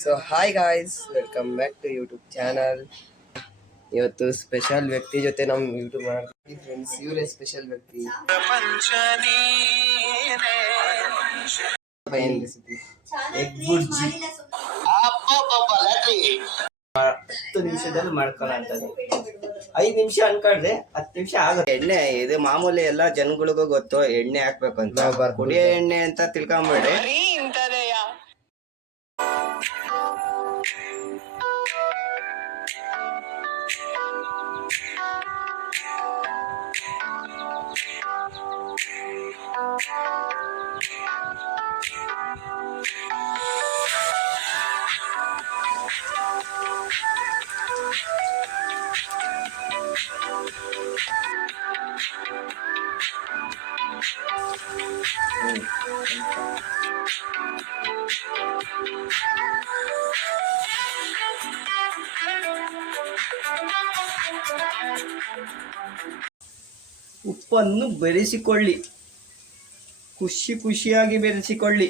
So hi guys, welcome back to YouTube channel. ಇವತ್ತು special ವ್ಯಕ್ತಿ ಜೊತೆ ನಮ್ಮ ಯೂಟ್ಯೂಬ್ ಮಾಡ್ತೀವಿ ಫ್ರೆಂಡ್ಸ್. ಇವರೇ ಸ್ಪೆಷಲ್ ವ್ಯಕ್ತಿ. ಏನ್ ರೆಸಿಪಿ? ಎಗ್ ಬುರ್ಜಿ 10 ನಿಮಿಷದಲ್ಲಿ ಮಾಡ್ಕೊಳ್ಳೋಂಥದ್ದು. 5 ನಿಮಿಷ ಅನ್ಕೊಂಡ್ರೆ 10 ನಿಮಿಷ ಆಗುತ್ತೆ. ಎಣ್ಣೆ ಇದು ಮಾಮೂಲಿ ಎಲ್ಲ ಜನಗಳಿಗೂ ಗೊತ್ತು, ಎಣ್ಣೆ ಹಾಕ್ಬೇಕು ಅಂತ. ಕುಡಿಯೋ ಎಣ್ಣೆ ಅಂತ ತಿಳ್ಕೊಂಬೇಡಿ. ಉಪ್ಪನ್ನು ಬೆರೆಸಿಕೊಳ್ಳಿ, ಖುಷಿಯಾಗಿ ಬೆರೆಸಿಕೊಳ್ಳಿ.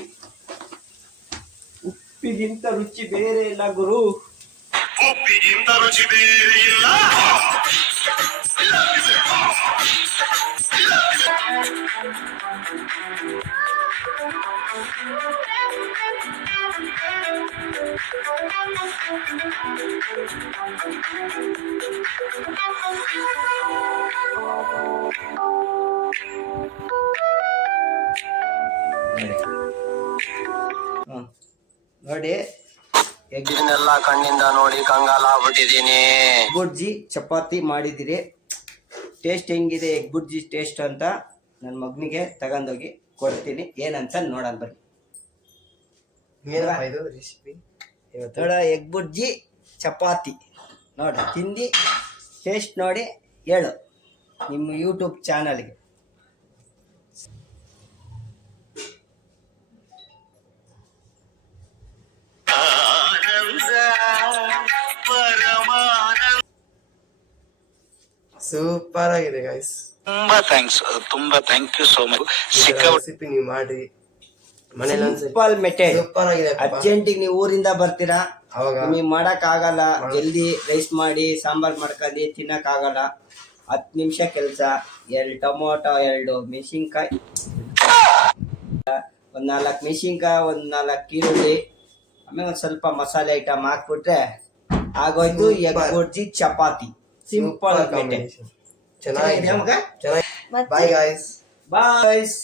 ಉಪ್ಪಿಗಿಂತ ರುಚಿ ಬೇರೆ ಇಲ್ಲ ಗುರು. ಉಪ್ಪಿಗಿಂತ ರುಚಿ ಬೇರೆ ಇಲ್ಲ. ನೋಡಿ, ಇದನ್ನೆಲ್ಲ ಕಣ್ಣಿಂದ ನೋಡಿ ಕಂಗಾಲ ಆಗ್ಬಿಟ್ಟಿದೀನಿ. ಬುರ್ಜಿ ಚಪಾತಿ ಮಾಡಿದಿರಿ. ಟೇಸ್ಟ್ ಹೆಂಗಿದೆ ಎಗ್ ಬುರ್ಜಿ ಟೇಸ್ಟ್ ಅಂತ ನನ್ನ ಮಗನಿಗೆ ತಗೊಂಡೋಗಿ ಕೊಡ್ತೀನಿ. ಏನಂತ ನೋಡೋಣ ಬನ್ನಿ. ರೆಸಿಪಿ ನೋಡ, ಎಗ್ ಬುರ್ಜಿ ಚಪಾತಿ ನೋಡಿ, ತಿಂದು ಟೇಸ್ಟ್ ನೋಡಿ ಹೇಳು ನಿಮ್ಮ ಯೂಟ್ಯೂಬ್ ಚಾನಲ್ಗೆ. ಸೂಪರ್ ಆಗಿದೆ ಗೈಸ್. ತುಂಬಾ thank you so much. Recipe ನೀವು ಮಾಡಿ ಮನೇಲಿ ಸಿಂಪಲ್ ಮೆಥಡ್. ಸೂಪರ್ ಆಗಿದೆ. ಅರ್ಜೆಂಟಿಗೆ ನೀವು ಊರಿಂದ ಬರ್ತೀರಾ, ಅವಾಗ ನೀವು ಮಾಡಕ್ ಆಗಲ್ಲ. ಜಲ್ದಿ ರೈಸ್ ಮಾಡಿ ಸಾಂಬಾರ್ ಮಾಡ್ಕೊಂಡು ತಿನ್ನಕ್ ಆಗಲ್ಲ. 10 ನಿಮಿಷ ಕೆಲಸ. 2 ಟೊಮೊಟೊ, 2 ಮೆಣಸಿನ್ಕಾಯಿ, 4 ಮೆಣಸಿನ್ಕಾಯಿ, 4 ಈರುಳ್ಳಿ, ಆಮೇಲೆ ಒಂದ್ ಸ್ವಲ್ಪ ಮಸಾಲೆ ಐಟಮ್ ಹಾಕ್ಬಿಟ್ರೆ ಆಗೋಯ್ತು egg bhurji chapati. Simple method. ಚೆನ್ನಾಗಿದೆ ಮಗ. Bye guys.